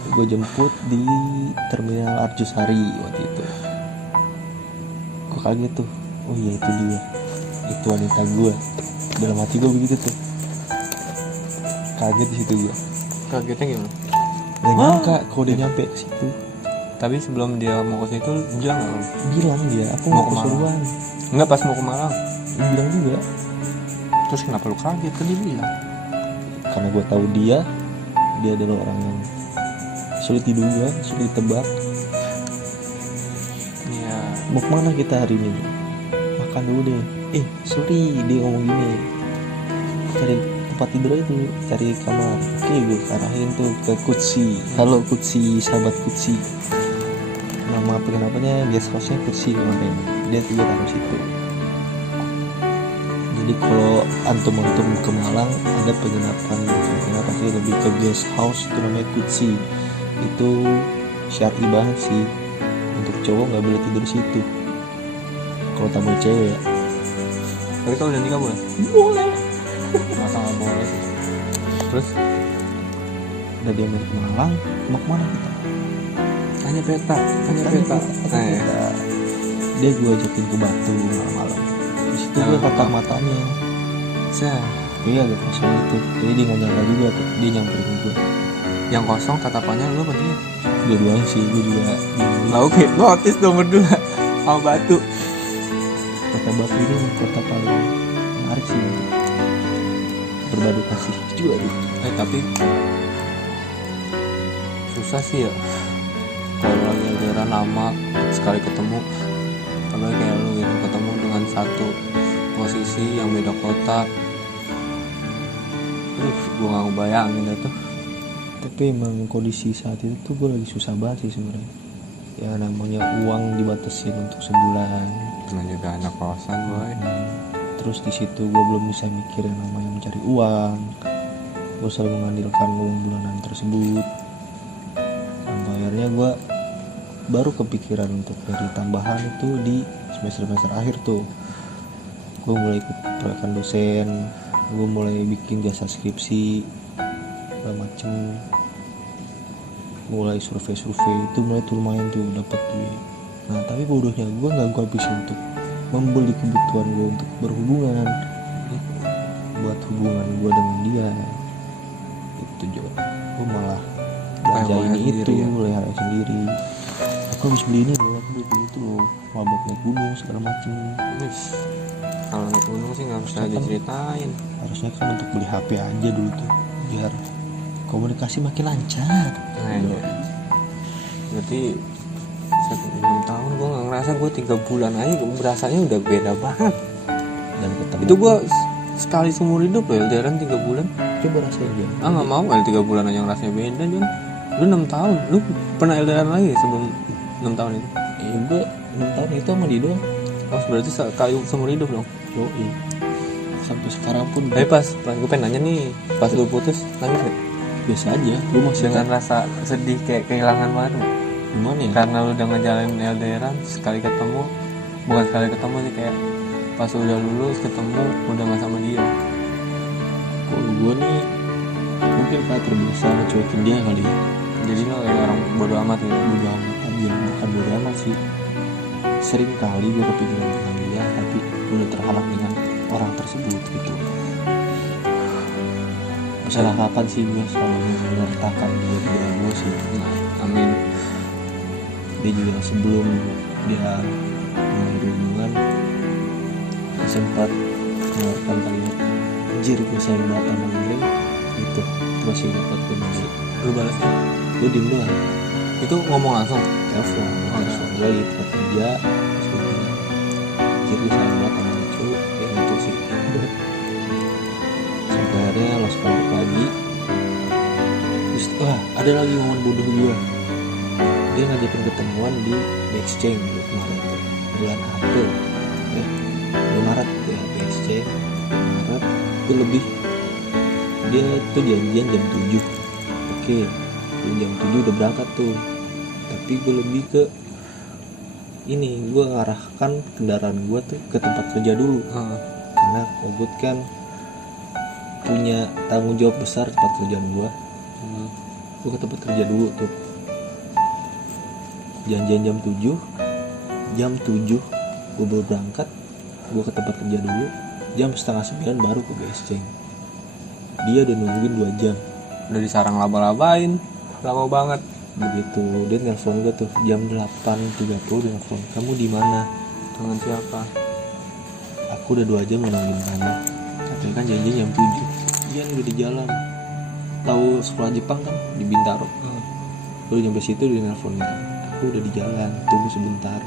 gue jemput di Terminal Arjosari waktu itu. Gue kaget tuh, oh iya itu dia, itu wanita gue. Dalam hati gue begitu tuh, kaget di situ gue. Kagetnya gimana? Gak nyangka kalau dia nyampe ke situ. Tapi sebelum dia mau ke situ bilang nggak? Bilang dia, aku Mau mau ke ke Malang. Pasuruan. Enggak, pas mau ke Malang. Bilang juga, Terus kenapa lu kaget? Kan dia bilang. karena gue tahu dia adalah orang yang sulit diduga, sulit ditebak. Iya. Mau kemana kita hari ini? Makan dulu deh. Sorry, dia ngomong gini, cari tempat tidur aja dulu, cari kamar. Oke, gue arahin tuh ke Kutsi. Halo Kutsi, sahabat Kutsi. Nama penginapannya guest house-nya Kutsi kemarin. Dia juga taruh situ. Jadi kalau antum-antum ke Malang ada penginapan sih, lebih ke guest house, itu namanya Kutsi. Itu syar'i banget sih, untuk cowok nggak boleh tidur di situ. Kalau tamu cewek ya Tapi kalau udah nikah boleh? boleh. Masa nggak boleh sih? Terus Udah dia main ke Malang, mau kemana kita? tanya peta. Dia gue ajakin ke Batu malam-malam. Di situ gue tatap matanya. Iya agak kosong gitu. Jadi dia nggak nyangka juga tuh, dia nyamperin gue. Yang kosong tatapannya lu apa dia? Dua-duanya sih, gue juga bingung. Oke, notice dong berdua sama Batu. Kota Batu ini kota paling menarik sih untuk berbadu kasih juga gitu. Tapi susah sih ya kalau lagi LDRan lama sekali ketemu. Kalau kayak lu gitu ketemu dengan satu posisi yang beda kota. Gue gak ngebayangin itu. Tapi emang kondisi saat itu tuh gue lagi susah banget sih sebenarnya. Ya namanya uang dibatasin untuk sebulan. Cuma juga anak kosan boy. Terus di situ gue belum bisa mikir yang namanya mencari uang. Gue selalu mengandalkan uang bulanan tersebut. Sampai akhirnya gue baru kepikiran untuk cari tambahan itu di semester akhir tuh. Gue mulai ikut proyekan dosen, gue mulai bikin jasa skripsi segala macem, mulai survei itu mulai tuh lumayan tuh dapat duit. Nah tapi bodohnya gue nggak gue habisin untuk membeli kebutuhan gue untuk berhubungan, buat hubungan gue dengan dia. Itu juga gue malah belanja ini itu leha sendiri. Aku habis beli ini loh, aku beli itu loh, mabok naik gunung segala macem. Kalau naik gunung sih nggak bisa diceritain. Harusnya kan untuk beli HP aja dulu tuh, biar komunikasi makin lancar. Nah, iya. Berarti 6 tahun gue nggak ngerasa, gue 3 bulan aja gue berasanya udah beda banget. Dan ketemu Itu gue sekali seumur hidup loh LDRan 3 bulan. coba rasain dia. Nggak mau 3 bulan aja ngerasanya beda Jon. Lu 6 tahun, lu pernah LDRan lagi sebelum 6 tahun itu? Gue 6 tahun itu sama dia doang. Oh berarti sekali seumur hidup dong. Yoi. Sampai sekarang pun Tapi pas gue pengen nanya nih, pas lu putus nangis gak? biasa aja. Gue masih Dengan rasa sedih kayak kehilangan banget nggak? gimana ya? Karena lu udah ngejalanin LDRan sekali ketemu, bukan sekali ketemu sih, kayak pas udah lulus ketemu udah nggak sama dia. Kalau gue nih mungkin kayak terbiasa ngecuekin dia kali ya. Jadi lo kayak orang bodo amat gitu. Bodo amat aja, bukan bodo amat sih. Sering kali gue kepikiran dengan dia, tapi gue udah terhalang dengan orang tersebut gitu. Usahakan sih gue selalu menyertakan dia di dalam gue sih. Nah, amin. Dia juga sebelum dia mengakhiri hubungan dia sempat mengeluarkan kalimat anjir gue sayang banget sama gue gitu. Terus sih dapat komentar, Lu balasnya? gue diem doang. Itu ngomong langsung? Telepon gue lagi tempat kerja, terus gue bilang anjir gue sayang banget sama lu kayak gitu sih. Sampai akhirnya lost kontak lagi. Terus ada lagi momen bodoh gue, dia ngajakin ketemuan di exchange kemarin tuh bulan April bulan Maret ya, exchange Maret itu lebih. Dia tuh janjian jam 7. Oke, jam 7 udah berangkat tuh, tapi gue lebih ke ini, gue ngarahkan kendaraan gue tuh ke tempat kerja dulu. Karena Kogut kan punya tanggung jawab besar tempat kerjaan gue. Gue ke tempat kerja dulu tuh, janjian jam 7. Jam 7 gue baru berangkat, gue ke tempat kerja dulu. Jam setengah 9 baru ke BSC. Dia udah nungguin 2 jam. Udah disarang laba-labain, lama banget. Begitu dia nelfon gue tuh jam 8.30, dia nelfon, kamu di mana? Dengan siapa? Aku udah 2 jam nungguin kamu, katanya kan janji jam 7. Dia udah di jalan, tahu sekolah Jepang kan di Bintaro. Udah nyampe situ dia nelfon, aku udah di jalan, tunggu sebentar.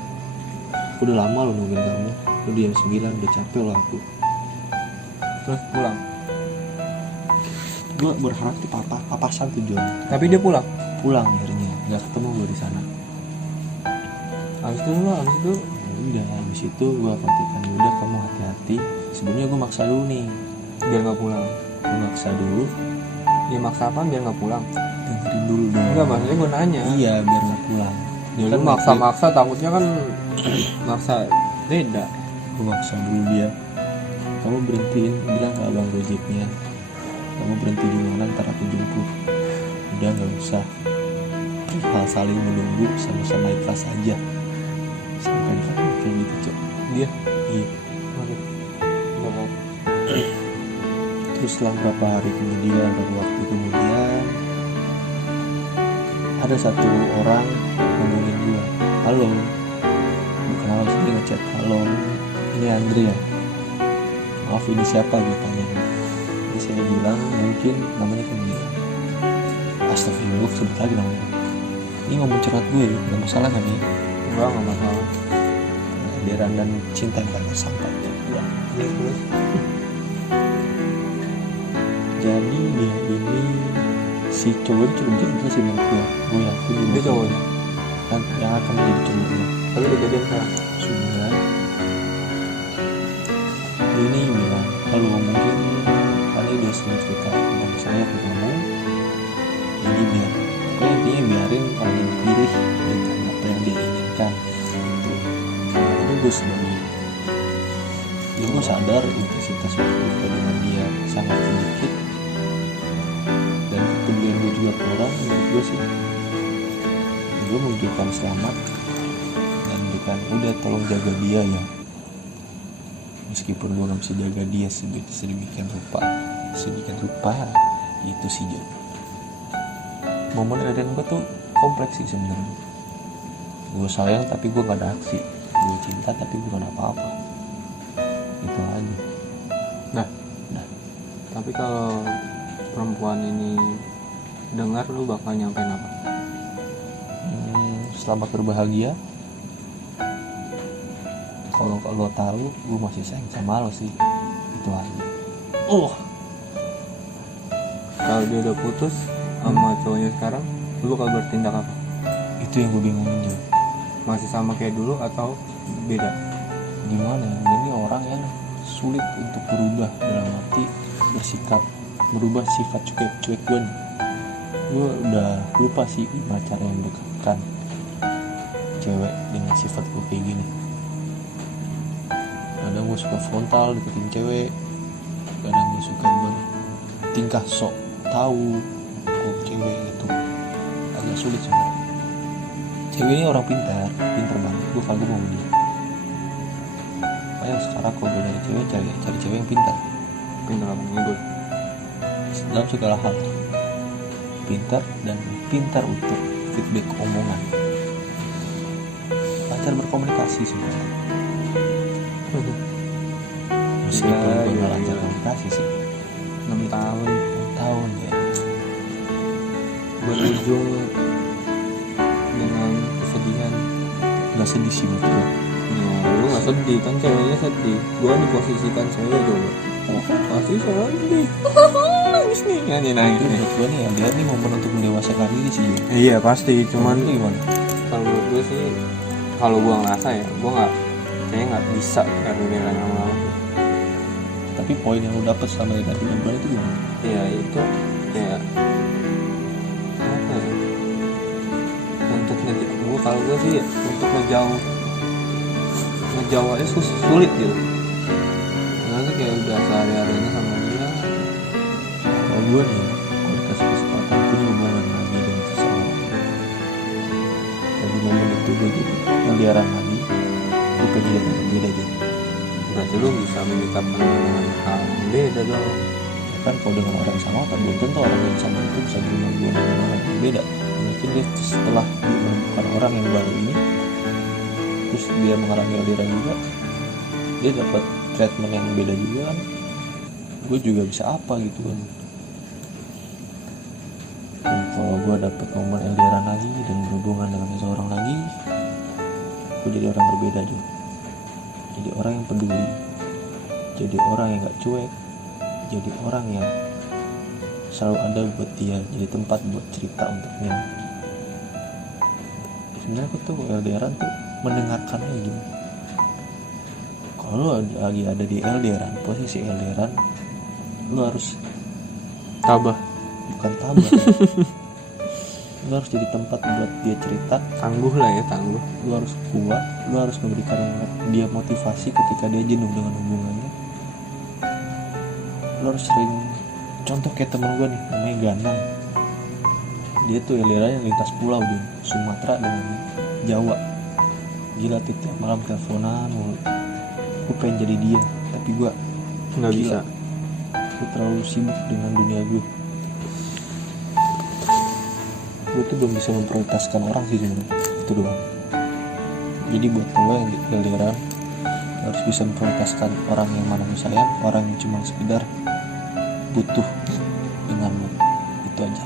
Aku udah lama lo nungguin kamu, udah jam 9, udah capek loh aku. Terus pulang? Gue berharap tuh papasan tujuan. Tapi dia pulang? Pulang akhirnya, nggak ketemu gue di sana. Abis itu Udah, habis itu gue kontekan, udah kamu hati-hati. Sebelumnya gue maksa dulu nih, biar nggak pulang. gue maksa dulu. Dia maksa apa biar nggak pulang? Dengerin dulu dong. Enggak, maksudnya gue nanya. Iya, biar nggak pulang. Ya lu maksa-maksa takutnya kan maksa beda. Gue maksa dulu dia, kamu berhentiin, bilang ke abang Gojeknya, kamu berhenti di mana ntar aku jemput. Udah nggak usah, hal saling menunggu sama-sama ikhlas aja. Sampai kayak gitu cok. Dia? Iya. Terus setelah beberapa hari kemudian, beberapa waktu kemudian, ada satu orang ngomongin gue, halo, bukan halo sih, dia ngechat, halo, ini Andre ya, maaf ini siapa, gue tanya. Jadi saya bilang mungkin namanya kan dia. Astagfirullah, gue sebut lagi namanya. Ini ngomong curhat gue, gak masalah kan ya? Enggak masalah. Deran dan cinta yang gak sampai tuh. Terus Jadi dia ini si cowok cukup jantan sih menurut gue yakin dia cowoknya. kan yang akan menjadi cowoknya. Tapi udah jadian sekarang. Sudah. Dia ini bilang kalau mungkin kali dia sering cerita tentang saya ke kamu, jadi biar pokoknya intinya biarin orang yang pilih dengan apa yang dia inginkan gitu. Ini gue sebagai ya gue sadar intensitas waktu gue dengan dia sangat sedikit, dan kepedulian gue juga ke orang menurut gue sih, gue menunjukkan selamat dan memberikan udah tolong jaga dia ya, meskipun gue gak bisa jaga dia sedemikian rupa itu sih Jon. Momen LDR gue tuh kompleks sih sebenarnya. Gue sayang tapi gue gak ada aksi, gue cinta tapi bukan apa-apa, itu aja. Nah, tapi kalau perempuan ini dengar lu bakal nyampein apa? selamat berbahagia. Kalau lo tahu gue masih sayang sama lo sih, itu aja. Kalau dia udah putus sama cowoknya sekarang, lu bakal bertindak apa? Itu yang gue bingungin juga. Masih sama kayak dulu atau beda? Gimana ya, ini orang yang sulit untuk berubah dalam arti bersikap, merubah sifat cuek gue nih. Gue udah lupa sih gimana cara yang mendekatkan cewek dengan sifat gue kayak gini. Kadang gue suka frontal deketin cewek, kadang gue suka bertingkah sok tahu kok cewek gitu. Agak sulit sebenarnya. Cewek ini orang pintar banget, gue kagum sama dia. Makanya sekarang kalau gue dari cewek, cari cewek yang pintar Apa gue? dalam segala hal, pintar dan pintar untuk feedback omongan, lancar berkomunikasi sebenarnya. Meskipun gue gak lancar komunikasi sih. 6 tahun 6 tahun ya. berujung dengan kesedihan. Gak sedih sih menurut gue. Ya, lu gak sedih kan, ceweknya sedih. Gua diposisikan cewek coba. Pasti sedih. Nangis nih, nangis nih. Menurut gue nih LDR nih momen untuk mendewasakan diri sih. Iya pasti, cuman Itu gimana? kalau menurut gue sih, kalau gua ngerasa ya, gua kayaknya nggak bisa LDR lama-lama. Tapi poin yang lu dapet selama dari bulan itu gimana? Ya itu ya apa ya, untuk kalau gue sih ya, untuk ngejauh aja sulit gitu, karena tuh kayak udah sehari-harinya sama dia. Kalau gue nih, kalau dikasih kesempatan punya hubungan lagi dengan seseorang, dan di momen itu gue jadi LDR lagi, gue pengen jadi yang beda gitu. Berarti lu bisa menyikapkan dengan hal yang beda dong. Kan kalau dengan orang yang sama kan belum tentu orang yang sama itu bisa berubah dengan orang yang beda. Mungkin dia setelah menemukan orang yang baru ini, terus dia mengalami LDR juga, dia dapat treatment yang beda juga kan. Gue juga bisa apa gitu kan. Dan kalau gue dapat momen LDR lagi dan berhubungan dengan seseorang lagi, gue jadi orang berbeda juga. Jadi orang yang peduli, jadi orang yang gak cuek, jadi orang yang selalu ada buat dia, jadi tempat buat cerita untuknya. Sebenarnya aku tuh LDRan tuh mendengarkan aja gitu. Kalau lu lagi ada di LDRan, posisi LDRan, lu harus Tabah, bukan tabah ya. Lu harus jadi tempat buat dia cerita. tangguh lah ya, tangguh. Lu harus kuat, lu harus memberikan dia motivasi ketika dia jenuh dengan hubungannya. Lu harus sering, contoh kayak temen gue nih namanya Ganang, dia tuh LDR-nya lintas pulau Jun, Sumatera dengan Jawa. Gila tuh tiap malam teleponan mulu. Gue pengen jadi dia, tapi gue Nggak gila. bisa. Gue terlalu sibuk dengan dunia gue. Gue tuh belum bisa memprioritaskan orang sih sebenarnya, itu doang. Jadi buat lo yang di LDR harus bisa memprioritaskan orang yang mana lo sayang, orang yang cuma sekedar butuh dengan lo, itu aja.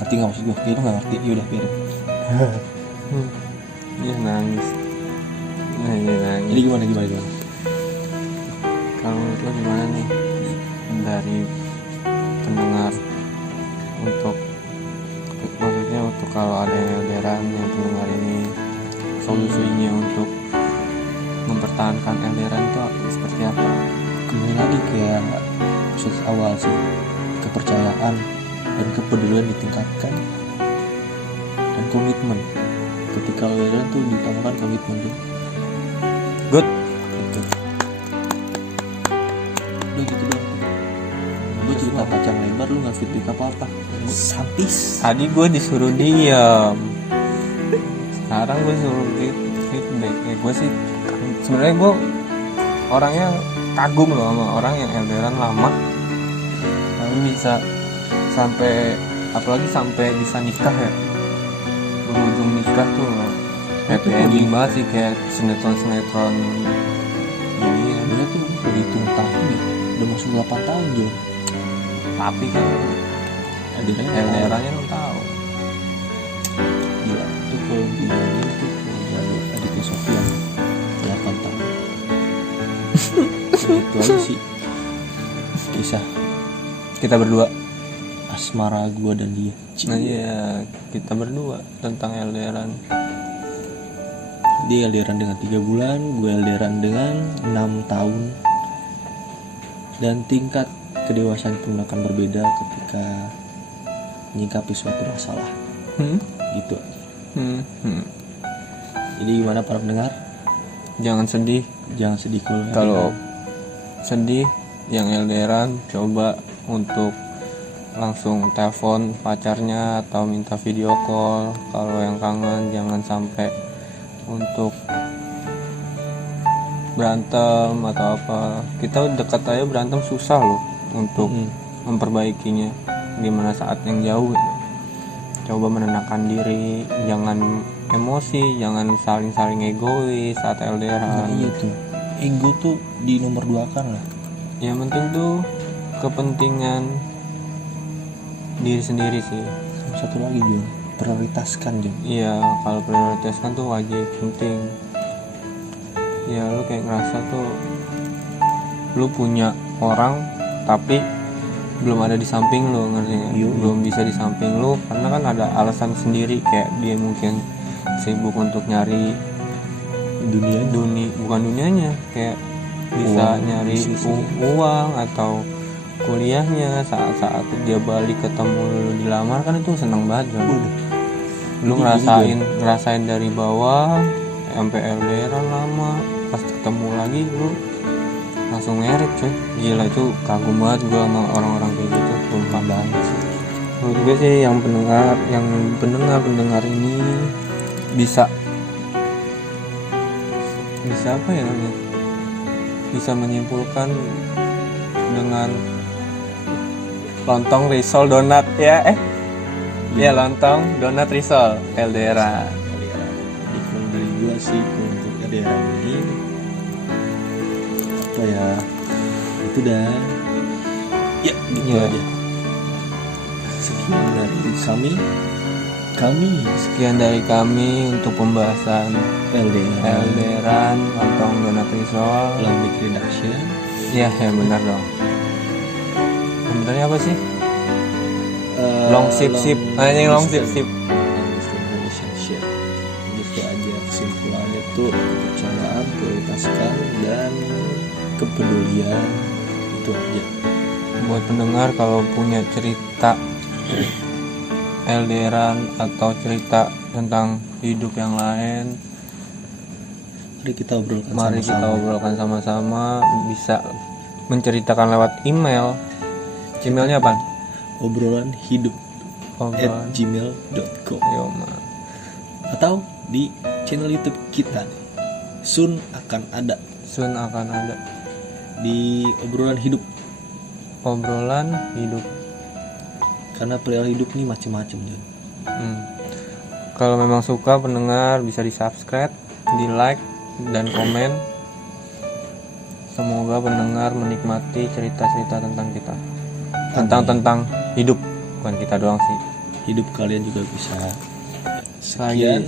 Ngerti nggak maksud gue? Kayak lo nggak ngerti, yaudah biarin. Iya nangis. Iya nangis. Jadi gimana? Kalau menurut lo gimana nih dari pendengar, untuk maksudnya untuk kalau ada LDRan yang pendengar ini, solusinya untuk mempertahankan LDRan itu seperti apa? Kembali lagi kayak episode awal sih, kepercayaan dan kepedulian ditingkatkan, dan komitmen. Ketika LDR tuh ditambahkan komitmen tuh. Good. Gitu. Udah gitu doang. Gue cerita panjang lebar, lu nggak feedback apa-apa. Sampis. Tadi gue disuruh diam, sekarang gue suruh feedback. Ya gue sih sebenarnya gue orangnya kagum loh sama orang yang LDRan lama tapi bisa sampai, apalagi sampai bisa nikah ya, berujung nikah tuh happy ending banget sih, kayak sinetron ini ya. Dia tuh berhitung tahun ya, udah masuk 8 tahun juga. Tapi kan LDRannya 6 tahun. Gila, itu kalau dibanding tuh keluarga adiknya Sofian 8 tahun. Itu aja sih kisah Kita berdua. asmara gua dan dia. Nah iya, kita berdua tentang LDRan. Dia LDRan dengan 3 bulan, gue LDRan dengan 6 tahun. Dan tingkat kedewasaan pun akan berbeda ketika menyikapi suatu masalah. Gitu aja. Jadi gimana para pendengar? Jangan sedih. Jangan sedih Kalau sedih yang LDRan, coba untuk langsung telepon pacarnya atau minta video call. Kalau yang kangen jangan sampai untuk berantem atau apa. Kita dekat aja berantem susah loh untuk memperbaikinya. Gimana saat yang jauh gitu. Coba menenangkan diri, jangan emosi, jangan saling egois saat LDR. Nah, iya tuh, ego tuh di nomor 2 kan lah. Yang penting tuh kepentingan diri sendiri sih. Sama satu lagi Jun, prioritaskan Jun. Iya, kalau prioritaskan tuh wajib, penting. Ya lu kayak ngerasa tuh lu punya orang tapi belum ada di samping lu, ngerti nggak? Belum bisa di samping lu karena kan ada alasan sendiri, kayak dia mungkin sibuk untuk nyari dunia bukan dunianya, kayak bisa uang, nyari uang atau kuliahnya. Saat dia balik ketemu lu dilamar kan itu seneng banget kan. Lu ngerasain dari bawah sampai LDRan lama, pas ketemu lagi lu langsung ngeret coy. Gila, itu kagum banget gue sama orang-orang kayak gitu. Sumpah banget sih. Menurut gue sih yang pendengar ini bisa apa ya namanya, bisa menyimpulkan dengan lontong risol donat ya ya lontong donat risol LDRan. Jadi kalau dari gue sih untuk LDRan ini apa ya, itu dah ya gitu aja. Sekian dari kami untuk pembahasan LDRan lontong donat risol Lamik Redaction. ya benar dong. Sebenarnya apa sih? Long sip relationship. Gitu aja kesimpulannya tuh, kepercayaan, prioritaskan, dan kepedulian. Itu aja. Buat pendengar kalau punya cerita LDRan atau cerita tentang hidup yang lain, mari kita obrolkan sama-sama. Bisa menceritakan lewat email. Emailnya apa? obrolanhidup@gmail.com atau di channel YouTube kita Soon akan ada di obrolan hidup karena perihal hidup nih macem-macem John. Kalau memang suka pendengar bisa di subscribe, di like dan komen. Semoga pendengar menikmati cerita-cerita tentang kita, tentang hidup, bukan kita doang sih, hidup kalian juga bisa. Sekian.